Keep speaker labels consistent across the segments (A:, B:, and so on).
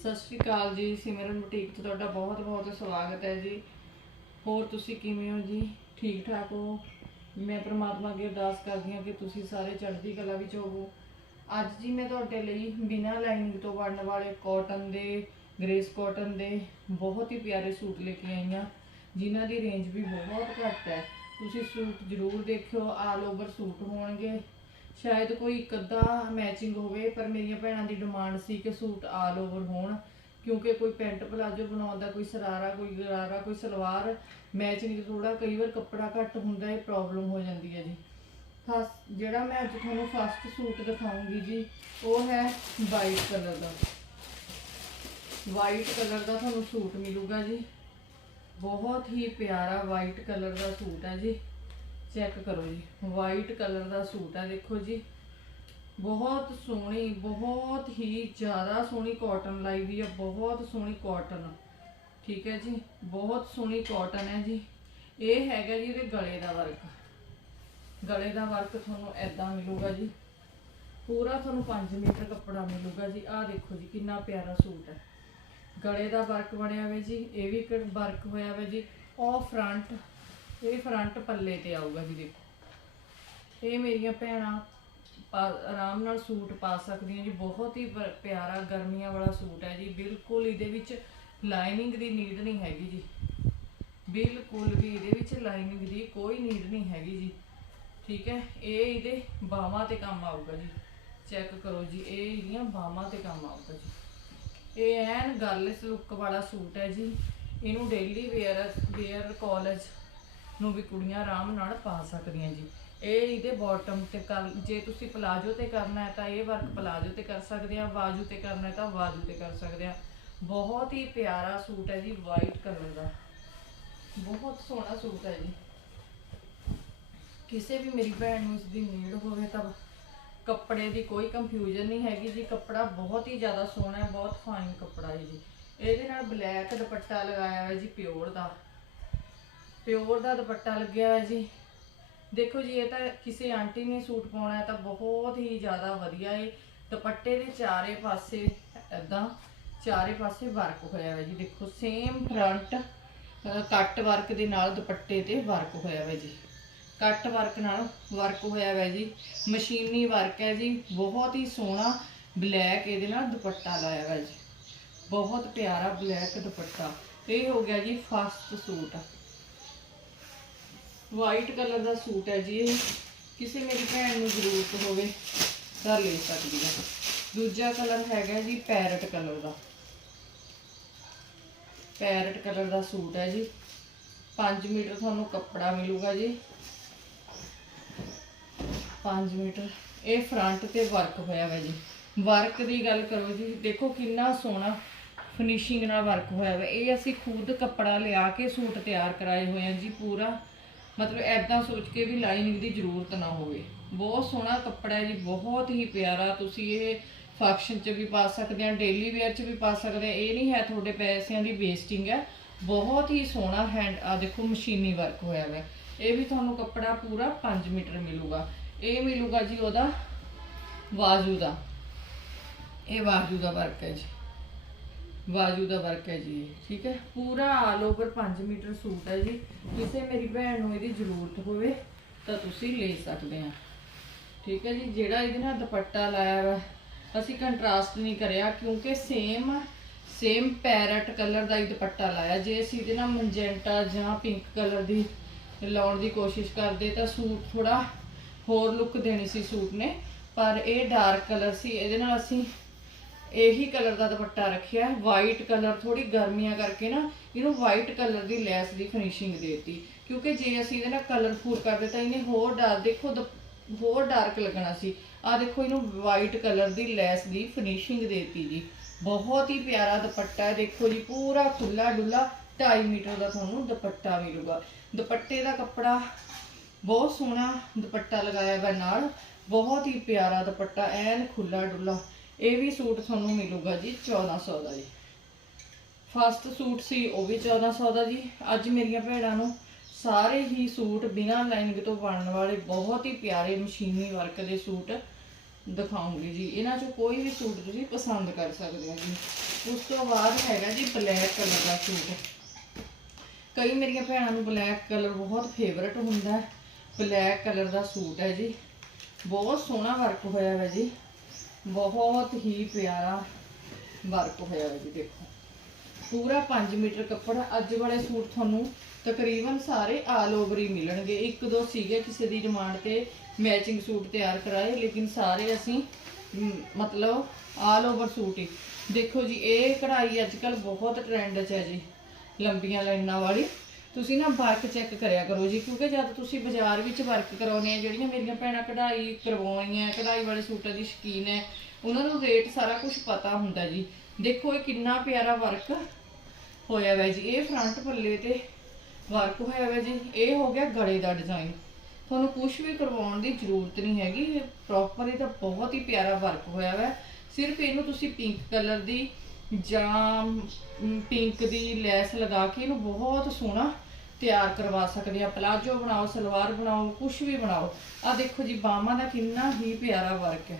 A: ਸਤਿ ਸ਼੍ਰੀ ਅਕਾਲ ਜੀ, ਸਿਮਰਨ ਬੁਟੀਕ ਤੋਂ ਤੁਹਾਡਾ ਬਹੁਤ ਬਹੁਤ ਸਵਾਗਤ ਹੈ ਜੀ। ਹੋਰ ਤੁਸੀਂ ਕਿਵੇਂ ਹੋ ਜੀ? ਠੀਕ ਠਾਕ ਹੋ? ਮੈਂ ਪ੍ਰਮਾਤਮਾ ਅੱਗੇ ਅਰਦਾਸ ਕਰਦੀ ਹਾਂ ਕਿ ਤੁਸੀਂ ਸਾਰੇ ਚੜ੍ਹਦੀ ਕਲਾ ਵਿੱਚ ਹੋਵੋ। ਅੱਜ ਜੀ ਮੈਂ ਤੁਹਾਡੇ ਲਈ ਬਿਨਾਂ ਲਾਈਨਿੰਗ ਤੋਂ ਬਣਨ ਵਾਲੇ ਕਾਟਨ ਦੇ ਗ੍ਰੇਸ ਕਾਟਨ ਦੇ ਬਹੁਤ ਹੀ ਪਿਆਰੇ ਸੂਟ ਲੈ ਕੇ ਆਈ ਹਾਂ, ਜਿਨ੍ਹਾਂ ਦੀ ਰੇਂਜ ਵੀ ਬਹੁਤ ਘੱਟ ਹੈ। ਤੁਸੀਂ ਸੂਟ ਜ਼ਰੂਰ ਦੇਖਿਓ ਆਲ ਓਵਰ ਸੂਟ ਹੋਣਗੇ। ਸ਼ਾਇਦ ਕੋਈ ਇੱਕ ਅੱਧਾ ਮੈਚਿੰਗ ਹੋਵੇ, ਪਰ ਮੇਰੀਆਂ ਭੈਣਾਂ ਦੀ ਡਿਮਾਂਡ ਸੀ ਕਿ ਸੂਟ ਆਲ ਓਵਰ ਹੋਣ, ਕਿਉਂਕਿ ਕੋਈ ਪੈਂਟ ਪਲਾਜੋ ਬਣਾਉਣ ਦਾ, ਕੋਈ ਸਰਾਰਾ, ਕੋਈ ਗਰਾਰਾ, ਕੋਈ ਸਲਵਾਰ ਮੈਚਿੰਗ ਥੋੜਾ ਕਈ ਵਾਰ ਕੱਪੜਾ ਘੱਟ ਹੁੰਦਾ ਹੈ ਪ੍ਰੋਬਲਮ ਹੋ ਜਾਂਦੀ ਹੈ ਜੀ। ਖਾਸ ਜਿਹੜਾ ਮੈਂ ਅੱਜ ਤੁਹਾਨੂੰ ਫਸਟ ਸੂਟ ਦਿਖਾਉਂਗੀ ਜੀ, ਉਹ ਹੈ ਵਾਈਟ ਕਲਰ ਦਾ। ਵਾਈਟ ਕਲਰ ਦਾ ਤੁਹਾਨੂੰ ਸੂਟ ਮਿਲੂਗਾ ਜੀ। ਬਹੁਤ ਹੀ ਪਿਆਰਾ ਵਾਈਟ ਕਲਰ ਦਾ ਸੂਟ ਹੈ ਜੀ। ਚੈੱਕ ਕਰੋ ਜੀ। ਵਾਈਟ ਕਲਰ ਦਾ ਸੂਟ ਹੈ ਦੇਖੋ ਜੀ। ਬਹੁਤ ਸੋਹਣੀ, ਬਹੁਤ ਹੀ ਜ਼ਿਆਦਾ ਸੋਹਣੀ ਕਾਟਨ ਲਾਈ ਵੀ ਆ, ਬਹੁਤ ਸੋਹਣੀ ਕਾਟਨ ਠੀਕ ਹੈ ਜੀ, ਬਹੁਤ ਸੋਹਣੀ ਕਾਟਨ ਹੈ ਜੀ। ਇਹ ਹੈਗਾ ਜੀ ਇਹਦੇ ਗਲੇ ਦਾ ਵਰਕ ਗਲੇ ਦਾ ਵਰਕ ਤੁਹਾਨੂੰ ਐਦਾਂ ਮਿਲੂਗਾ ਜੀ। ਪੂਰਾ ਤੁਹਾਨੂੰ 5 ਮੀਟਰ ਕੱਪੜਾ ਮਿਲੂਗਾ ਜੀ। ਆਹ ਦੇਖੋ ਜੀ, ਕਿੰਨਾ ਪਿਆਰਾ ਸੂਟ ਹੈ। ਗਲੇ ਦਾ ਵਰਕ ਬਣਿਆ ਹੋਇਆ ਜੀ, ਇਹ ਵੀ ਵਰਕ ਹੋਇਆ ਹੋਇਆ ਜੀ। ਉਹ ਫਰੰਟ ਇਹ ਫਰੰਟ ਪੱਲੇ ਤੇ ਆਊਗਾ ਜੀ ਦੇਖੋ। ਇਹ ਮੇਰੀਆਂ ਭੈਣਾਂ ਪਾ- ਆਰਾਮ ਨਾਲ ਸੂਟ ਪਾ ਸਕਦੀਆਂ ਜੀ। ਬਹੁਤ ਹੀ ਪ- ਪਿਆਰਾ ਗਰਮੀਆਂ ਵਾਲਾ ਸੂਟ ਹੈ ਜੀ। ਬਿਲਕੁਲ ਇਹਦੇ ਵਿੱਚ ਲਾਈਨਿੰਗ ਦੀ ਨੀਡ ਨਹੀਂ ਹੈਗੀ ਜੀ। ਬਿਲਕੁਲ ਵੀ ਇਹਦੇ ਵਿੱਚ ਲਾਈਨਿੰਗ ਦੀ ਕੋਈ ਨੀਡ ਨਹੀਂ ਹੈਗੀ ਜੀ। ਠੀਕ ਹੈ? ਇਹ ਇਹਦੇ ਬਾਹਾਂ ਤੇ ਕੰਮ ਆਊਗਾ ਜੀ। ਚੈੱਕ ਕਰੋ ਜੀ, ਇਹ ਇਹਦੀਆਂ ਬਾਹਾਂ ਤੇ ਕੰਮ ਆਊਗਾ ਜੀ। ਇਹ ਐਨ ਗਰਲਸ ਲੁੱਕ ਵਾਲਾ ਸੂਟ ਹੈ ਜੀ। ਇਹਨੂੰ ਡੇਲੀ ਵੇਅਰ ਵੇਅਰ ਕਾਲਜ ਨੂੰ ਵੀ ਕੁੜੀਆਂ ਆਰਾਮ ਨਾਲ ਪਾ ਸਕਦੀਆਂ ਜੀ। ਇਹ ਇਹਦੇ ਬਾਟਮ ਤੇ ਕਰ ਜੇ ਤੁਸੀਂ ਪਲਾਜੋ ਤੇ ਕਰਨਾ ਹੈ ਤਾਂ ਇਹ ਵਰਕ ਪਲਾਜੋ ਤੇ ਕਰ ਸਕਦੇ ਆ ਬਾਜੂ ਤੇ ਕਰਨਾ ਹੈ ਤਾਂ ਬਾਜੂ ਤੇ ਕਰ ਸਕਦੇ ਆ। ਬਹੁਤ ਹੀ ਪਿਆਰਾ ਸੂਟ ਹੈ ਜੀ ਵਾਈਟ ਕਲਰ ਦਾ। ਬਹੁਤ ਸੋਹਣਾ ਸੂਟ ਹੈ ਜੀ। ਕਿਸੇ ਵੀ ਮੇਰੀ ਭੈਣ ਨੂੰ ਇਸ ਦੀ ਨੀਡ ਹੋਵੇ ਤਾਂ ਕੱਪੜੇ ਦੀ ਕੋਈ ਕੰਫਿਊਜ਼ਨ ਨਹੀਂ ਹੈਗੀ ਜੀ। ਕੱਪੜਾ ਬਹੁਤ ਹੀ ਜ਼ਿਆਦਾ ਸੋਹਣਾ ਹੈ, ਬਹੁਤ ਫਾਈਨ ਕੱਪੜਾ ਹੈ ਜੀ। ਇਹਦੇ ਨਾਲ ਬਲੈਕ ਦੁਪੱਟਾ ਲਗਾਇਆ ਹੋਇਆ ਜੀ ਪਿਓਰ ਦਾ। ਪਿਓਰ ਦਾ ਦੁਪੱਟਾ ਲੱਗਿਆ ਹੋਇਆ ਜੀ। ਦੇਖੋ ਜੀ, ਇਹ ਤਾਂ ਕਿਸੇ ਆਂਟੀ ਨੇ ਸੂਟ ਪਾਉਣਾ ਹੈ ਤਾਂ ਬਹੁਤ ਹੀ ਜ਼ਿਆਦਾ ਵਧੀਆ ਏ। ਦੁਪੱਟੇ ਦੇ ਚਾਰੇ ਪਾਸੇ ਐਦਾਂ ਚਾਰੇ ਪਾਸੇ ਵਰਕ ਹੋਇਆ ਹੋਇਆ ਜੀ। ਦੇਖੋ ਸੇਮ ਫਰੰਟ ਕੱਟ ਵਰਕ ਦੇ ਨਾਲ ਦੁਪੱਟੇ ਤੇ ਵਰਕ ਹੋਇਆ ਹੋਇਆ ਜੀ। ਕੱਟ ਵਰਕ ਨਾਲ ਵਰਕ ਹੋਇਆ ਹੋਇਆ ਜੀ। ਮਸ਼ੀਨੀ ਵਰਕ ਹੈ ਜੀ। ਬਹੁਤ ਹੀ ਸੋਹਣਾ ਬਲੈਕ ਇਹਦੇ ਨਾਲ ਦੁਪੱਟਾ ਲਾਇਆ ਹੋਇਆ ਜੀ। ਬਹੁਤ ਪਿਆਰਾ ਬਲੈਕ ਦੁਪੱਟਾ। ਇਹ ਹੋ ਗਿਆ ਜੀ ਫਸਟ ਸੂਟ। ਵਾਈਟ ਕਲਰ ਦਾ ਸੂਟ ਹੈ ਜੀ ਇਹ। ਕਿਸੇ ਮੇਰੀ ਭੈਣ ਨੂੰ ਜ਼ਰੂਰਤ ਹੋਵੇ ਤਾਂ ਲੈ ਸਕਦੀ ਹੈ। ਦੂਜਾ ਕਲਰ ਹੈਗਾ ਜੀ ਪੈਰਟ ਕਲਰ ਦਾ। ਪੈਰਟ ਕਲਰ ਦਾ ਸੂਟ ਹੈ ਜੀ। 5 ਮੀਟਰ ਤੁਹਾਨੂੰ ਕੱਪੜਾ ਮਿਲੂਗਾ ਜੀ। 5 ਮੀਟਰ। ਇਹ ਫਰੰਟ ਤੇ ਵਰਕ ਹੋਇਆ ਹੋਇਆ ਜੀ। ਵਰਕ ਦੀ ਗੱਲ ਕਰੋ ਜੀ, ਦੇਖੋ ਕਿੰਨਾ ਸੋਹਣਾ ਫਿਨਿਸ਼ਿੰਗ ਨਾਲ ਵਰਕ ਹੋਇਆ ਹੋਇਆ ਇਹ ਅਸੀਂ ਖੁਦ ਕੱਪੜਾ ਲਿਆ ਕੇ ਸੂਟ ਤਿਆਰ ਕਰਾਏ ਹੋਏ ਆ ਜੀ, ਪੂਰਾ। ਮਤਲਬ ਐਦਾਂ ਸੋਚ ਕੇ ਵੀ ਲਾਈਨਿੰਗ ਦੀ ਜ਼ਰੂਰਤ ਨਾ ਹੋਵੇ। ਬਹੁਤ ਸੋਹਣਾ ਕੱਪੜਾ ਹੈ ਜੀ, ਬਹੁਤ ਹੀ ਪਿਆਰਾ। ਤੁਸੀਂ ਇਹ ਫੰਕਸ਼ਨ 'ਚ ਵੀ ਪਾ ਸਕਦੇ ਆ, ਡੇਲੀ ਵੇਅਰ 'ਚ ਵੀ ਪਾ ਸਕਦੇ ਆ। ਇਹ ਨਹੀਂ ਹੈ ਤੁਹਾਡੇ ਪੈਸਿਆਂ ਦੀ ਵੇਸਟਿੰਗ ਹੈ। ਬਹੁਤ ਹੀ ਸੋਹਣਾ ਹੈਂਡ ਆ ਦੇਖੋ ਮਸ਼ੀਨੀ ਵਰਕ ਹੋਇਆ ਹੋਇਆ ਇਹ ਵੀ ਤੁਹਾਨੂੰ ਕੱਪੜਾ ਪੂਰਾ 5 ਮੀਟਰ ਮਿਲੂਗਾ। ਇਹ ਮਿਲੂਗਾ ਜੀ ਉਹਦਾ ਬਾਜੂ ਦਾ। ਇਹ ਬਾਜੂ ਦਾ ਵਰਕ ਹੈ ਜੀ। ਬਾਜੂ ਦਾ ਵਰਕ ਹੈ ਜੀ ਇਹ, ਠੀਕ ਹੈ? ਪੂਰਾ ਆਲ ਓਵਰ 5 ਮੀਟਰ ਸੂਟ ਹੈ ਜੀ। ਕਿਸੇ ਮੇਰੀ ਭੈਣ ਨੂੰ ਇਹਦੀ ਜ਼ਰੂਰਤ ਹੋਵੇ ਤਾਂ ਤੁਸੀਂ ਲੈ ਸਕਦੇ ਆ। ਠੀਕ ਹੈ ਜੀ? ਜਿਹੜਾ ਇਹਦੇ ਨਾਲ ਦੁਪੱਟਾ ਲਾਇਆ ਵਾ ਅਸੀਂ ਕੰਟਰਾਸਟ ਨਹੀਂ ਕਰਿਆ ਕਿਉਂਕਿ ਸੇਮ ਸੇਮ ਪੈਰਟ ਕਲਰ ਦਾ ਹੀ ਦੁਪੱਟਾ ਲਾਇਆ। ਜੇ ਅਸੀਂ ਇਹਦੇ ਨਾਲ ਮੈਜੈਂਟਾ ਜਾਂ ਪਿੰਕ ਕਲਰ ਦੀ ਲਾਉਣ ਦੀ ਕੋਸ਼ਿਸ਼ ਕਰਦੇ ਤਾਂ ਸੂਟ ਥੋੜਾ ਹੋਰ ਲੁੱਕ ਦੇਣੀ ਸੀ ਸੂਟ ਨੇ। ਪਰ ਇਹ ਡਾਰਕ ਕਲਰ ਸੀ ਇਹਦੇ ਨਾਲ ਅਸੀਂ ਇਹੀ ਕਲਰ ਦਾ ਦੁਪੱਟਾ ਰੱਖਿਆ ਵਾਈਟ ਕਲਰ ਥੋੜੀ ਗਰਮੀਆਂ ਕਰਕੇ ਨਾ, ਇਹਨੂੰ ਵਾਈਟ ਕਲਰ ਦੀ ਲੈਸ ਦੀ ਫਿਨਿਸ਼ਿੰਗ ਦੇਤੀ। ਕਿਉਂਕਿ ਜੇ ਅਸੀਂ ਇਹਦੇ ਨਾਲ ਕਲਰਫੁਲ ਕਰਦੇ ਤਾਂ ਇਹਨੇ ਹੋਰ ਡਾਰਕ, ਦੇਖੋ ਦ- ਹੋਰ ਡਾਰਕ ਲੱਗਣਾ ਸੀ। ਆ ਦੇਖੋ ਇਹਨੂੰ ਵਾਈਟ ਕਲਰ ਦੀ ਲੈਸ ਦੀ ਫਿਨਿਸ਼ਿੰਗ ਦੇਤੀ ਜੀ। ਬਹੁਤ ਹੀ ਪਿਆਰਾ ਦੁਪੱਟਾ ਹੈ। ਦੇਖੋ ਜੀ, ਪੂਰਾ ਖੁੱਲਾ ਡੁੱਲਾ 2.5 ਮੀਟਰ ਦਾ ਤੁਹਾਨੂੰ ਦੁਪੱਟਾ ਮਿਲੂਗਾ। ਦੁਪੱਟੇ ਦਾ ਕੱਪੜਾ ਬਹੁਤ ਸੋਹਣਾ ਦੁਪੱਟਾ ਲਗਾਇਆ ਹੋਇਆ ਨਾਲ। ਬਹੁਤ ਹੀ ਪਿਆਰਾ ਦੁਪੱਟਾ, ਐਨ ਖੁੱਲਾ ਡੁੱਲਾ ਇਹ ਵੀ ਸੂਟ ਤੁਹਾਨੂੰ ਮਿਲੂਗਾ ਜੀ 1400 ਦਾ ਜੀ। ਫਸਟ ਸੂਟ ਸੀ, ਉਹ ਵੀ 1400 ਦਾ ਜੀ। ਅੱਜ ਮੇਰੀਆਂ ਭੈਣਾਂ ਨੂੰ ਸਾਰੇ ਹੀ ਸੂਟ ਬਿਨਾਂ ਲਾਈਨਿੰਗ ਤੋਂ ਬਣਨ ਵਾਲੇ ਬਹੁਤ ਹੀ ਪਿਆਰੇ ਮਸ਼ੀਨੀ ਵਰਕ ਦੇ ਸੂਟ ਦਿਖਾਉਂਗੀ ਜੀ। ਇਹਨਾਂ ਚੋਂ ਕੋਈ ਵੀ ਸੂਟ ਤੁਸੀਂ ਪਸੰਦ ਕਰ ਸਕਦੇ ਹੋ ਜੀ। ਉਸ ਤੋਂ ਬਾਅਦ ਹੈਗਾ ਜੀ ਬਲੈਕ ਕਲਰ ਦਾ ਸੂਟ। ਕਈ ਮੇਰੀਆਂ ਭੈਣਾਂ ਨੂੰ ਬਲੈਕ ਕਲਰ ਬਹੁਤ ਫੇਵਰਟ ਹੁੰਦਾ। ਹੈ ਬਲੈਕ ਕਲਰ ਦਾ ਸੂਟ ਹੈ ਜੀ। ਬਹੁਤ ਸੋਹਣਾ ਵਰਕ ਹੋਇਆ ਹੈ ਜੀ। ਬਹੁਤ ਹੀ ਪਿਆਰਾ ਵਰਕ ਹੋਇਆ ਹੈ ਜੀ, ਦੇਖੋ। ਪੂਰਾ 5 ਮੀਟਰ ਕੱਪੜਾ, ਅੱਜ ਵਾਲੇ ਸੂਟ ਤੁਹਾਨੂੰ ਤਕਰੀਬਨ ਸਾਰੇ ਆਲ ਓਵਰ ਹੀ ਮਿਲਣਗੇ। ਇੱਕ ਦੋ ਸੀਗੇ ਕਿਸੇ ਦੀ ਡਿਮਾਂਡ ਤੇ ਮੈਚਿੰਗ ਸੂਟ ਤਿਆਰ ਕਰਾਏ, ਲੇਕਿਨ ਸਾਰੇ ਅਸੀਂ ਮਤਲਬ ਆਲ ਓਵਰ ਸੂਟ ਹੀ। ਦੇਖੋ ਜੀ, ਇਹ ਕਢਾਈ ਅੱਜ ਕੱਲ ਬਹੁਤ ਟ੍ਰੈਂਡ 'ਚ ਹੈ ਜੀ, ਲੰਬੀਆਂ ਲਾਈਨਾਂ ਵਾਲੀ। ਤੁਸੀਂ ਨਾ ਵਰਕ ਚੈੱਕ ਕਰਿਆ ਕਰੋ ਜੀ, ਕਿਉਂਕਿ ਜਦ ਤੁਸੀਂ ਬਾਜ਼ਾਰ ਵਿੱਚ ਵਰਕ ਕਰਾਉਨੇ ਆ, ਜਿਹੜੀਆਂ ਮੇਰੀਆਂ ਭੈਣਾਂ ਕਢਾਈ ਕਰਵਾਉਣੀਆਂ, ਕਢਾਈ ਵਾਲੇ ਸੂਟਾਂ ਦੀ ਸ਼ਕੀਨ ਹੈ, ਉਹਨਾਂ ਨੂੰ ਰੇਟ ਸਾਰਾ ਕੁਝ ਪਤਾ ਹੁੰਦਾ ਜੀ। ਦੇਖੋ ਇਹ ਕਿੰਨਾ ਪਿਆਰਾ ਵਰਕ ਹੋਇਆ ਹੋਇਆ ਜੀ, ਇਹ ਫਰੰਟ ਪੱਲੇ ਤੇ ਵਰਕ ਹੋਇਆ ਹੋਇਆ ਜੀ, ਇਹ ਹੋ ਗਿਆ ਗਲੇ ਦਾ ਡਿਜ਼ਾਈਨ ਤੁਹਾਨੂੰ ਕੁਝ ਵੀ ਕਰਵਾਉਣ ਦੀ ਜ਼ਰੂਰਤ ਨਹੀਂ ਹੈਗੀ, ਇਹ ਪ੍ਰੋਪਰ ਇਹ ਤਾਂ ਬਹੁਤ ਹੀ ਪਿਆਰਾ ਵਰਕ ਹੋਇਆ ਹੋਇਆ ਸਿਰਫ ਇਹਨੂੰ ਤੁਸੀਂ ਪਿੰਕ ਕਲਰ ਦੀ ਜਾਂ ਪਿੰਕ ਦੀ ਲੈਸ ਲਗਾ ਕੇ ਇਹਨੂੰ ਬਹੁਤ ਸੋਹਣਾ ਤਿਆਰ ਕਰਵਾ ਸਕਦੇ ਆ। ਪਲਾਜੋ ਬਣਾਓ, ਸਲਵਾਰ ਬਣਾਓ ਕੁਝ ਵੀ ਬਣਾਓ। ਆ ਦੇਖੋ ਜੀ ਬਾਹਾਂ ਦਾ ਕਿੰਨਾ ਹੀ ਪਿਆਰਾ ਵਰਕ ਹੈ।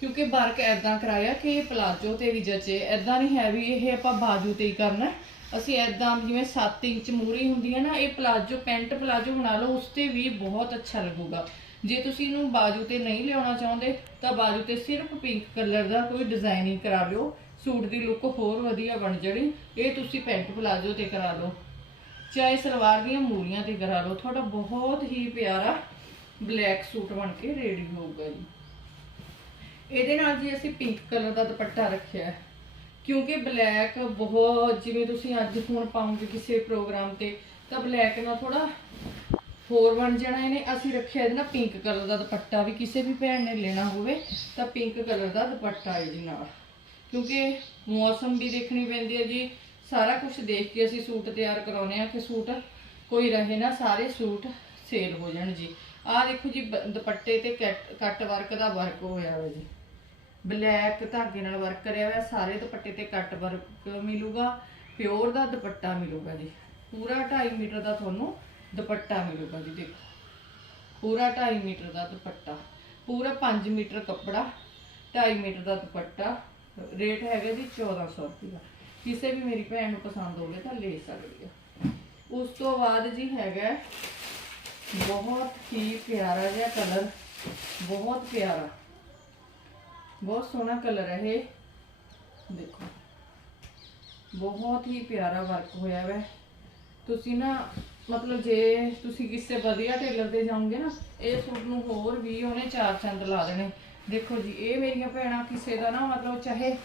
A: ਕਿਉਂਕਿ ਵਰਕ ਐਦਾਂ ਕਰਾਇਆ ਕਿ ਇਹ ਪਲਾਜੋ ਤੇ ਵੀ ਜਚੇ। ਐਦਾਂ ਨਹੀਂ ਹੈ ਵੀ ਇਹ ਆਪਾਂ ਬਾਜੂ ਤੇ ਹੀ ਕਰਨਾ ਅਸੀਂ ਐਦਾਂ ਜਿਵੇਂ 7 ਇੰਚ ਮੂਰੀ ਹੁੰਦੀ ਹੈ ਨਾ, ਇਹ ਪਲਾਜੋ, ਪੈਂਟ ਪਲਾਜੋ ਬਣਾ ਲਓ, ਉਸ ਤੇ ਵੀ ਬਹੁਤ ਅੱਛਾ ਲੱਗੂਗਾ। ਜੇ ਤੁਸੀਂ ਇਹਨੂੰ ਬਾਜੂ ਤੇ ਨਹੀਂ ਲਿਆਉਣਾ ਚਾਹੁੰਦੇ, ਤਾਂ ਬਾਜੂ ਤੇ ਸਿਰਫ ਪਿੰਕ ਕਲਰ ਦਾ ਕੋਈ ਡਿਜ਼ਾਈਨਿੰਗ ਕਰਾ ਲਿਓ। ਸੂਟ ਦੀ ਲੁੱਕ ਹੋਰ ਵਧੀਆ ਬਣ ਜਣੀ। ਇਹ ਤੁਸੀਂ ਪੈਂਟ ਪਲਾਜੋ ਤੇ ਕਰਾ ਲਓ। ਚਾਹੇ ਸਲਵਾਰ ਦੀਆਂ ਮੂਲੀਆਂ ਤੇ ਕਰਾ ਲਓ। ਤੁਹਾਡਾ ਬਹੁਤ ਹੀ ਪਿਆਰਾ ਬਲੈਕ ਸੂਟ ਬਣ ਕੇ ਰੈਡੀ ਹੋਊਗਾ ਜੀ। ਇਹਦੇ ਨਾਲ ਜੀ ਅਸੀਂ ਪਿੰਕ ਕਲਰ ਦਾ ਦੁਪੱਟਾ ਰੱਖਿਆ ਹੈ। ਕਿਉਂਕਿ ਬਲੈਕ ਬਹੁਤ, ਜਿਵੇਂ ਤੁਸੀਂ ਅੱਜ ਹੁਣ ਪਾਉਂਗੇ ਕਿਸੇ ਪ੍ਰੋਗਰਾਮ ਤੇ, ਤਾਂ ਬਲੈਕ ਨਾਲ ਥੋੜਾ ਹੋਰ ਬਣ ਜਾਣਾ, ਇਹਨੇ ਅਸੀਂ ਰੱਖਿਆ ਇਹਦੇ ਨਾਲ ਪਿੰਕ ਕਲਰ ਦਾ ਦੁਪੱਟਾ ਵੀ, ਕਿਸੇ ਵੀ ਭੈਣ ਨੇ ਲੈਣਾ ਹੋਵੇ ਤਾਂ ਪਿੰਕ ਕਲਰ ਦਾ ਦੁਪੱਟਾ ਹੈ ਜੀ ਨਾਲ। ਕਿਉਂਕਿ ਮੌਸਮ ਵੀ ਦੇਖਣੀ ਪੈਂਦੀ ਹੈ ਜੀ, ਸਾਰਾ ਕੁਝ ਦੇਖ ਕੇ ਅਸੀਂ ਸੂਟ ਤਿਆਰ ਕਰਾਉਨੇ ਆ ਕਿ ਸੂਟ ਕੋਈ ਰਹੇ ਨਾ, ਸਾਰੇ ਸੂਟ ਸੇਲ ਹੋ ਜਾਣ ਜੀ। ਆਹ ਦੇਖੋ ਜੀ, ਬ- ਦੁਪੱਟੇ ਤੇ ਕੱਟ ਕੱਟ ਵਰਕ ਦਾ ਵਰਕ ਹੋਇਆ ਹੋਇਆ ਜੀ। ਬਲੈਕ ਧਾਗੇ ਨਾਲ ਵਰਕ ਕਰਿਆ ਹੋਇਆ, ਸਾਰੇ ਦੁਪੱਟੇ ਤੇ ਕੱਟ ਵਰਕ ਮਿਲੂਗਾ ਪਿਓਰ ਦਾ ਦੁਪੱਟਾ ਮਿਲੂਗਾ ਜੀ। ਪੂਰਾ 2.5 ਮੀਟਰ ਦਾ ਤੁਹਾਨੂੰ ਦੁਪੱਟਾ ਮਿਲੂਗਾ ਜੀ ਦੇਖੋ ਪੂਰਾ 2.5 ਮੀਟਰ ਦਾ ਦੁਪੱਟਾ ਪੂਰਾ 5 ਮੀਟਰ ਕੱਪੜਾ 2.5 ਮੀਟਰ ਦਾ ਦੁਪੱਟਾ ਰੇਟ ਹੈਗਾ ਜੀ 1400 ਰੁਪਏ ਕਿਸੇ ਵੀ ਮੇਰੀ ਭੈਣ ਨੂੰ ਪਸੰਦ ਹੋਵੇ ਤਾਂ ਲੈ ਸਕਦੀ ਆ ਉਸ ਤੋਂ ਬਾਅਦ ਜੀ ਹੈਗਾ ਬਹੁਤ ਹੀ ਪਿਆਰਾ ਜਿਹਾ ਕਲਰ ਬਹੁਤ ਪਿਆਰਾ ਬਹੁਤ ਸੋਹਣਾ ਕਲਰ ਹੈ ਇਹ ਦੇਖੋ ਬਹੁਤ ਹੀ ਪਿਆਰਾ ਵਰਕ ਹੋਇਆ ਵੈ ਤੁਸੀਂ ਨਾ ਮਤਲਬ ਜੇ ਤੁਸੀਂ ਕਿਸੇ ਵਧੀਆ ਟੇਲਰ ਦੇ ਜਾਓਗੇ ਨਾ ਇਹ ਸੂਟ ਨੂੰ ਹੋਰ ਵੀ ਉਹਨੇ ਚਾਰ ਚੰਦ ਲਾ ਦੇਣੇ। ਦੇਖੋ ਜੀ ਇਹ ਮੇਰੀਆਂ ਭੈਣਾਂ ਕਿਸੇ ਦਾ ਨਾ ਮਤਲਬ ਚਾਹੇ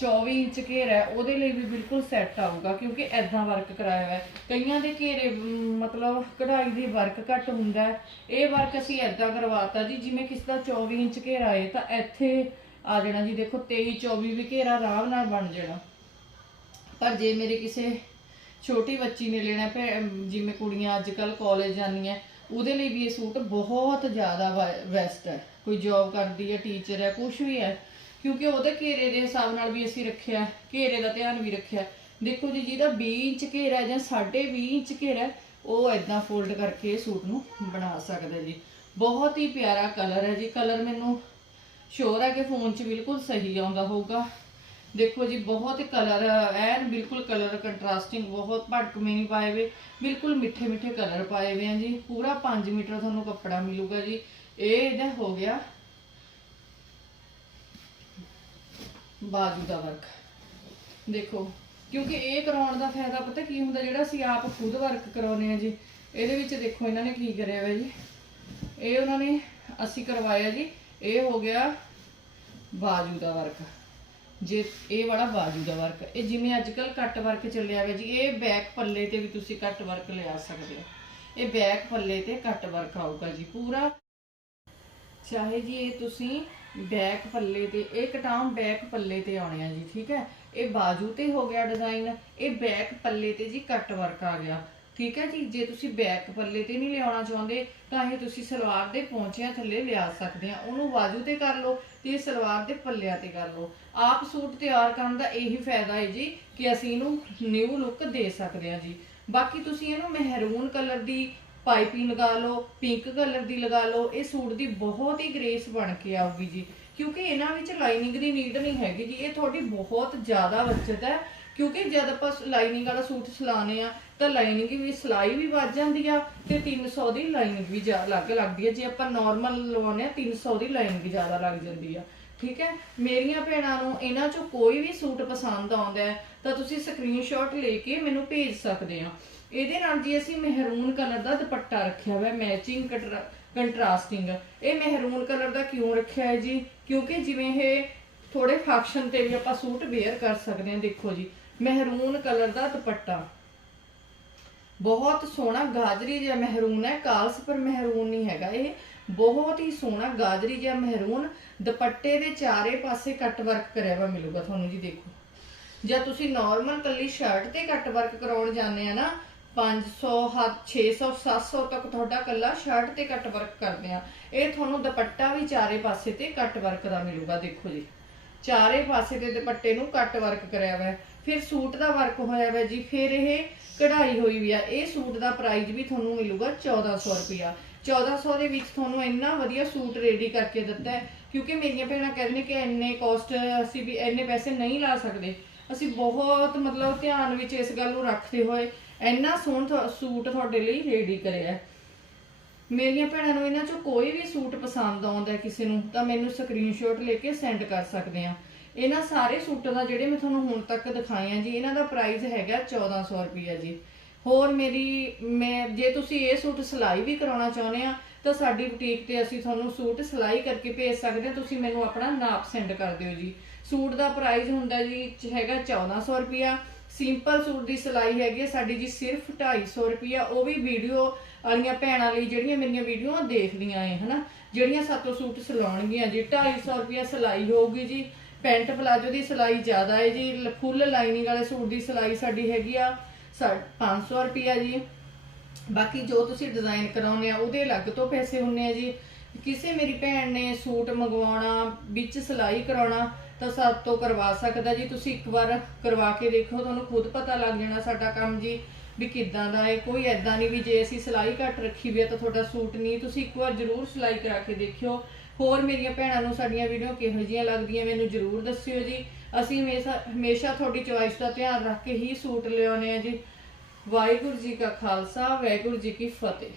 A: 24 ਇੰਚ ਘੇਰਾ ਹੈ ਉਹਦੇ ਲਈ ਵੀ ਬਿਲਕੁਲ ਸੈੱਟ ਆਊਗਾ ਕਿਉਂਕਿ ਐਦਾਂ ਵਰਕ ਕਰਾਇਆ ਹੋਇਆ ਹੈ। ਕਈਆਂ ਦੇ ਘੇਰੇ ਮ, ਮਤਲਬ ਕਢਾਈ ਦੀ ਵਰਕ ਘੱਟ ਹੁੰਦਾ ਹੈ। ਇਹ ਵਰਕ ਅਸੀਂ ਐਦਾਂ ਕਰਵਾਤਾ ਜੀ ਜਿਵੇਂ ਕਿਸੇ ਦਾ 24 ਇੰਚ ਘੇਰਾ ਹੈ ਤਾਂ ਇੱਥੇ ਆ ਜਾਣਾ ਜੀ। ਦੇਖੋ 23 24 ਵੀ ਘੇਰਾ ਆਰਾਮ ਨਾਲ ਬਣ ਜਾਣਾ। ਪਰ ਜੇ ਮੇਰੇ ਕਿਸੇ ਛੋਟੀ ਬੱਚੀ ਨੇ ਲੈਣਾ ਭੈ- ਜਿਵੇਂ ਕੁੜੀਆਂ ਅੱਜ ਕੱਲ ਕਾਲਜ ਜਾਂਦੀਆਂ ਉਹਦੇ ਲਈ ਵੀ ਇਹ ਸੂਟ ਬਹੁਤ ਜ਼ਿਆਦਾ ਬੈਸਟ ਹੈ। ਕੋਈ ਜੌਬ ਕਰਦੀ ਹੈ ਟੀਚਰ ਹੈ ਕੁਝ ਵੀ ਹੈ। ਕਿਉਂਕਿ ਉਹਦੇ ਘੇਰੇ ਦੇ ਹਿਸਾਬ ਨਾਲ ਵੀ ਅਸੀਂ ਰੱਖਿਆ ਹੈ, ਘੇਰੇ ਦਾ ਧਿਆਨ ਵੀ ਰੱਖਿਆ ਹੈ। ਦੇਖੋ ਜੀ ਜਿਹਦਾ 20 ਇੰਚ ਘੇਰਾ ਹੈ ਜਾਂ 20.5 ਇੰਚ ਘੇਰਾ ਹੈ, ਉਹ ਐਦਾਂ ਫੋਲਡ ਕਰਕੇ ਇਹ ਸੂਟ ਨੂੰ ਬਣਾ ਸਕਦਾ ਜੀ। ਬਹੁਤ ਹੀ ਪਿਆਰਾ ਕਲਰ ਹੈ ਜੀ। ਕਲਰ ਮੈਨੂੰ ਸ਼ੋਰ ਹੈ ਕਿ ਫੋਨ 'ਚ ਬਿਲਕੁਲ ਸਹੀ ਆਉਂਦਾ ਹੋਊਗਾ। ਦੇਖੋ ਜੀ, ਬਹੁਤ ਕਲਰ ਐਨ ਬਿਲਕੁਲ ਕਲਰ ਕੰਟਰਾਸਟਿੰਗ ਬਹੁਤ ਭੜਕਵੇਂ ਨਹੀਂ ਪਾਏ ਵੇ, ਬਿਲਕੁਲ ਮਿੱਠੇ ਮਿੱਠੇ ਕਲਰ ਪਾਏ ਵੇ ਆ ਜੀ। ਪੂਰਾ 5 ਮੀਟਰ ਤੁਹਾਨੂੰ ਕੱਪੜਾ ਮਿਲੂਗਾ ਜੀ। ਇਹ ਇਹਦਾ ਹੋ ਗਿਆ ਬਾਜੂ ਦਾ ਵਰਕ ਦੇਖੋ, ਕਿਉਂਕਿ ਇਹ ਕਰਾਉਣ ਦਾ ਫਾਇਦਾ ਪਤਾ ਕੀ ਹੁੰਦਾ, ਜਿਹੜਾ ਅਸੀਂ ਆਪ ਖੁਦ ਵਰਕ ਕਰਾਉਨੇ ਆ ਜੀ, ਇਹਦੇ ਵਿੱਚ ਦੇਖੋ ਇਹਨਾਂ ਨੇ ਕੀ ਕਰਿਆ ਹੋਇਆ ਜੀ। ਇਹ ਉਹਨਾਂ ਨੇ ਅਸੀਂ ਕਰਵਾਇਆ ਜੀ, ਇਹ ਹੋ ਗਿਆ ਬਾਜੂ ਦਾ ਵਰਕ ਜੇ ਇਹ ਵਾਲਾ ਬਾਜੂ ਦਾ ਵਰਕ ਇਹ ਜਿਵੇਂ ਅੱਜ ਕੱਲ ਕੱਟ ਵਰਕ ਚੱਲਿਆ ਹੋਇਆ ਜੀ, ਇਹ ਬੈਕ ਪੱਲੇ ਤੇ ਵੀ ਤੁਸੀਂ ਕੱਟ ਵਰਕ ਲਿਆ ਸਕਦੇ ਹੋ। ਇਹ ਬੈਕ ਪੱਲੇ ਤੇ ਕੱਟ ਵਰਕ ਆਊਗਾ ਜੀ, ਪੂਰਾ। ਚਾਹੇ ਜੀ ਇਹ ਤੁਸੀਂ ਬੈਕ ਪੱਲੇ ਤੇ, ਇਹ ਕਟਾਮ ਬੈਕ ਪੱਲੇ ਤੇ ਆਉਣੇ ਆ ਜੀ, ਠੀਕ ਹੈ? ਇਹ ਬਾਜੂ ਤੇ ਹੋ ਗਿਆ ਡਿਜ਼ਾਈਨ ਇਹ ਬੈਕ ਪੱਲੇ ਤੇ ਜੀ ਕੱਟ ਵਰਕ ਆ ਗਿਆ। ਠੀਕ ਹੈ ਜੀ? ਜੇ ਤੁਸੀਂ ਬੈਕ ਪੱਲੇ ਤੇ ਨਹੀਂ ਲਿਆਉਣਾ ਚਾਹੁੰਦੇ, ਤਾਂ ਇਹ ਤੁਸੀਂ ਸਲਵਾਰ ਦੇ ਪੌਂਚਿਆਂ ਥੱਲੇ ਲਿਆ ਸਕਦੇ ਆ। ਉਹਨੂੰ ਬਾਜੂ ਤੇ ਕਰ ਲਓ ਤੇ ਸਲਵਾਰ ਦੇ ਪੱਲਿਆਂ ਤੇ ਕਰ ਲਓ। ਆਪ ਸੂਟ ਤਿਆਰ ਕਰਨ ਦਾ ਇਹੀ ਫਾਇਦਾ ਹੈ ਜੀ ਕਿ ਅਸੀਂ ਇਹਨੂੰ ਨਿਊ ਲੁੱਕ ਦੇ ਸਕਦੇ ਹਾਂ ਜੀ। ਬਾਕੀ ਤੁਸੀਂ ਇਹਨੂੰ ਮਹਿਰੂਨ ਕਲਰ ਦੀ ਪਾਈਪਿੰਗ ਲਗਾ ਲਓ ਪਿੰਕ ਕਲਰ ਦੀ ਲਗਾ ਲਓ, ਇਹ ਸੂਟ ਦੀ ਬਹੁਤ ਹੀ ਗ੍ਰੇਸ ਬਣ ਕੇ ਆਊਗੀ ਜੀ। ਕਿਉਂਕਿ ਇਹਨਾਂ ਵਿੱਚ ਲਾਈਨਿੰਗ ਦੀ ਨੀਡ ਨਹੀਂ ਹੈਗੀ ਜੀ, ਇਹ ਤੁਹਾਡੀ ਬਹੁਤ ਜ਼ਿਆਦਾ ਬਚਤ ਹੈ। ਕਿਉਂਕਿ ਜਦ ਆਪਾਂ ਲਾਈਨਿੰਗ ਵਾਲਾ ਸੂਟ ਸਿਲਾਣੇ ਆ ਤਾਂ ਲਾਈਨਿੰਗ ਵੀ ਸਿਲਾਈ ਵੀ ਵੱਜ ਜਾਂਦੀ ਆ ਤੇ 300 ਦੀ ਲਾਈਨਿੰਗ ਵੀ ਜ਼ਿਆ- ਅਲੱਗ ਲੱਗਦੀ ਹੈ ਜੇ ਆਪਾਂ ਨਾਰਮਲ ਲਵਾਉਂਦੇ ਆ 300 ਦੀ ਲਾਈਨਿੰਗ ਜ਼ਿਆਦਾ ਲੱਗ ਜਾਂਦੀ ਆ। ਠੀਕ ਹੈ? ਮੇਰੀਆਂ ਭੈਣਾਂ ਨੂੰ ਇਹਨਾਂ ਚੋਂ ਕੋਈ ਵੀ ਸੂਟ ਪਸੰਦ ਆਉਂਦਾ ਹੈ, ਤਾਂ ਤੁਸੀਂ ਸਕਰੀਨਸ਼ਾਟ ਲੈ ਕੇ ਮੈਨੂੰ ਭੇਜ ਸਕਦੇ ਆ ਇਹਦੇ ਨਾਲ ਜੀ ਅਸੀਂ ਮਹਿਰੂਨ ਕਲਰ ਦਾ ਦੁਪੱਟਾ ਰੱਖਿਆ ਹੋਇਆ ਮੈਚਿੰਗ ਕੰਟਰਾਸਟਿੰਗ ਇਹ ਮਹਿਰੂਨ ਕਲਰ ਦਾ ਕਿਉਂ ਰੱਖਿਆ ਹੈ ਜੀ? ਕਿਉਂਕਿ ਜਿਵੇਂ ਇਹ ਥੋੜੇ ਫੰਕਸ਼ਨ ਤੇ ਵੀ ਆਪਾਂ ਸੂਟ ਵੇਅਰ ਕਰ ਸਕਦੇ ਹਾਂ, ਦੇਖੋ ਜੀ। ਮਹਿਰੂਨ ਕਲਰ ਦਾ ਦੁਪੱਟਾ। ਬਹੁਤ ਸੋਹਣਾ ਗਾਜਰੀ ਜਿਹਾ ਮਹਿਰੂਨ ਹੈ, ਕਾਲਸ ਪਰ ਮਹਿਰੂਨ ਨਹੀਂ ਹੈਗਾ ਇਹ। ਬਹੁਤ ਹੀ ਸੋਹਣਾ ਗਾਜਰੀ ਜਿਹਾ ਮਹਿਰੂਨ, ਦੁਪੱਟੇ ਦੇ ਚਾਰੇ ਪਾਸੇ ਕੱਟ ਵਰਕ ਕਰਿਆ ਵਾ ਮਿਲੂਗਾ ਤੁਹਾਨੂੰ ਜੀ, ਦੇਖੋ। ਜਾਂ ਤੁਸੀਂ ਨਾਰਮਲ ਕੱਲੀ ਸ਼ਰਟ ਤੇ ਕੱਟ ਵਰਕ ਕਰਾਉਣ ਜਾਂਦੇ ਆ ਨਾ 500 ਹੱਦ 600 700 ਤੱਕ ਤੁਹਾਡਾ ਕੱਲਾ ਸ਼ਰਟ ਤੇ ਕੱਟ ਵਰਕ ਕਰਦੇ ਆ। ਇਹ ਤੁਹਾਨੂੰ ਦੁਪੱਟਾ ਵੀ ਚਾਰੇ ਪਾਸੇ ਤੇ ਕੱਟ ਵਰਕ ਦਾ ਮਿਲੂਗਾ, ਦੇਖੋ ਜੀ। ਚਾਰੇ ਪਾਸੇ ਦੇ ਦੁਪੱਟੇ ਨੂੰ ਕੱਟ ਵਰਕ ਕਰਿਆ ਹੋਇਆ। ਹੈ। ਫਿਰ ਸੂਟ ਦਾ ਵਰਕ ਹੋਇਆ ਹੋਇਆ ਜੀ, ਫਿਰ ਇਹ ਕਢਾਈ ਹੋਈ ਵੀ ਆ। ਇਹ ਸੂਟ ਦਾ ਪ੍ਰਾਈਸ ਵੀ ਤੁਹਾਨੂੰ ਮਿਲੂਗਾ 1400 ਰੁਪਿਆ 1400 ਦੇ ਵਿੱਚ ਤੁਹਾਨੂੰ ਇੰਨਾ ਵਧੀਆ ਸੂਟ ਰੈਡੀ ਕਰਕੇ ਦਿੱਤਾ ਹੈ, ਕਿਉਂਕਿ ਮੇਰੀਆਂ ਭੈਣਾਂ ਕਹਿੰਦੇ ਕਿ ਇੰਨੇ ਕਾਸਟ ਅਸੀਂ ਵੀ ਇੰਨੇ ਪੈਸੇ ਨਹੀਂ ਲਾ ਸਕਦੇ। ਅਸੀਂ ਬਹੁਤ ਮਤਲਬ ਧਿਆਨ ਵਿੱਚ ਇਸ ਗੱਲ ਨੂੰ ਰੱਖਦੇ ਹੋਏ ਇੰਨਾ ਸੋਹਣਾ ਸੂਟ ਤੁਹਾਡੇ ਲਈ ਰੈਡੀ ਕਰਿਆ ਹੈ। ਮੇਰੀਆਂ ਭੈਣਾਂ ਨੂੰ ਇਹਨਾਂ ਚੋਂ ਕੋਈ ਵੀ ਸੂਟ ਪਸੰਦ ਆਉਂਦਾ ਕਿਸੇ ਨੂੰ, ਤਾਂ ਮੈਨੂੰ ਸਕਰੀਨਸ਼ਾਟ ਲੈ ਕੇ ਸੈਂਡ ਕਰ ਸਕਦੇ ਆ ਇਹਨਾਂ ਸਾਰੇ ਸੂਟਾਂ ਦਾ ਜਿਹੜੇ ਮੈਂ ਤੁਹਾਨੂੰ ਹੁਣ ਤੱਕ ਦਿਖਾਏ ਆ ਜੀ, ਇਹਨਾਂ ਦਾ ਪ੍ਰਾਈਸ ਹੈਗਾ 1400 ਰੁਪਈਆ ਜੀ। ਹੋਰ ਮੇਰੀ, ਮੈਂ, ਜੇ ਤੁਸੀਂ ਇਹ ਸੂਟ ਸਿਲਾਈ ਵੀ ਕਰਾਉਣਾ ਚਾਹੁੰਦੇ ਆ, ਤਾਂ ਸਾਡੀ ਬੁਟੀਕ ਤੇ ਅਸੀਂ ਤੁਹਾਨੂੰ ਸੂਟ ਸਿਲਾਈ ਕਰਕੇ ਭੇਜ ਸਕਦੇ ਹਾਂ ਤੁਸੀਂ ਮੈਨੂੰ ਆਪਣਾ ਨਾਪ ਸੈਂਡ ਕਰ ਦਿਓ ਜੀ। ਸੂਟ ਦਾ ਪ੍ਰਾਈਸ ਹੁੰਦਾ ਜੀ, ਚ- ਹੈਗਾ 1400 ਰੁਪਿਆ ਸਿੰਪਲ ਸੂਟ ਦੀ ਸਿਲਾਈ ਹੈਗੀ ਹੈ ਸਾਡੀ ਜੀ ਸਿਰਫ 250 ਰੁਪਿਆ ਉਹ ਵੀ ਵੀਡੀਓ ਵਾਲੀਆਂ ਭੈਣਾਂ ਲਈ ਜਿਹੜੀਆਂ ਮੇਰੀਆਂ ਵੀਡੀਓਆਂ ਦੇਖਦੀਆਂ ਏ, ਹਨਾ? ਜਿਹੜੀਆਂ ਸਾਤੋਂ ਸੂਟ ਸਿਲਾਉਣਗੀਆਂ ਜੀ। 250 ਰੁਪਿਆ ਸਿਲਾਈ ਹੋਊਗੀ ਜੀ। ਪੈਂਟ ਪਲਾਜੋ ਦੀ ਸਿਲਾਈ ਜ਼ਿਆਦਾ ਹੈ ਜੀ ਫੁੱਲ ਲਾਈਨਿੰਗ ਵਾਲੇ ਸੂਟ ਦੀ ਸਿਲਾਈ ਸਾਡੀ ਹੈਗੀ ਆ, ਸਾ- 500 ਰੁਪਿਆ ਜੀ। ਬਾਕੀ ਜੋ ਤੁਸੀਂ ਡਿਜ਼ਾਈਨ ਕਰਾਉਂਦੇ ਆ, ਉਹਦੇ ਅਲੱਗ ਤੋਂ ਪੈਸੇ ਹੁੰਨੇ ਆ ਜੀ। ਕਿਸੇ ਮੇਰੀ ਭੈਣ ਨੇ ਸੂਟ ਮੰਗਵਾਉਣਾ, ਵਿੱਚ ਸਿਲਾਈ ਕਰਾਉਣਾ, ਤਾਂ ਸਾਡੇ ਤੋਂ ਕਰਵਾ ਸਕਦਾ ਜੀ। ਤੁਸੀਂ ਇੱਕ ਵਾਰ ਕਰਵਾ ਕੇ ਦੇਖੋ, ਤੁਹਾਨੂੰ ਖੁਦ ਪਤਾ ਲੱਗ ਜਾਣਾ ਸਾਡਾ ਕੰਮ ਜੀ, ਵੀ ਕਿੱਦਾਂ ਦਾ ਹੈ। ਕੋਈ ਐਦਾਂ ਨਹੀਂ ਵੀ ਜੇ ਅਸੀਂ ਸਿਲਾਈ ਘੱਟ ਰੱਖੀ ਵੀ ਹੈ ਤਾਂ ਤੁਹਾਡਾ ਸੂਟ ਨਹੀਂ। ਤੁਸੀਂ ਇੱਕ ਵਾਰ ਜ਼ਰੂਰ ਸਿਲਾਈ ਕਰਾ ਕੇ ਦੇਖਿਓ। ਹੋਰ ਮੇਰੀਆਂ ਭੈਣਾਂ ਨੂੰ ਸਾਡੀਆਂ ਵੀਡੀਓ ਕਿਹੋ ਜਿਹੀਆਂ ਲੱਗਦੀਆਂ ਮੈਨੂੰ ਜ਼ਰੂਰ ਦੱਸਿਓ ਜੀ। ਅਸੀਂ ਹਮੇਸ਼ਾ ਹਮੇਸ਼ਾ ਤੁਹਾਡੀ ਚੁਆਇਸ ਦਾ ਧਿਆਨ ਰੱਖ ਕੇ ਹੀ ਸੂਟ ਲਿਆਉਂਦੇ ਆ ਜੀ। ਵਾਹਿਗੁਰੂ ਜੀ ਕਾ ਖਾਲਸਾ, ਵਾਹਿਗੁਰੂ ਜੀ ਕੀ ਫਤਿਹ।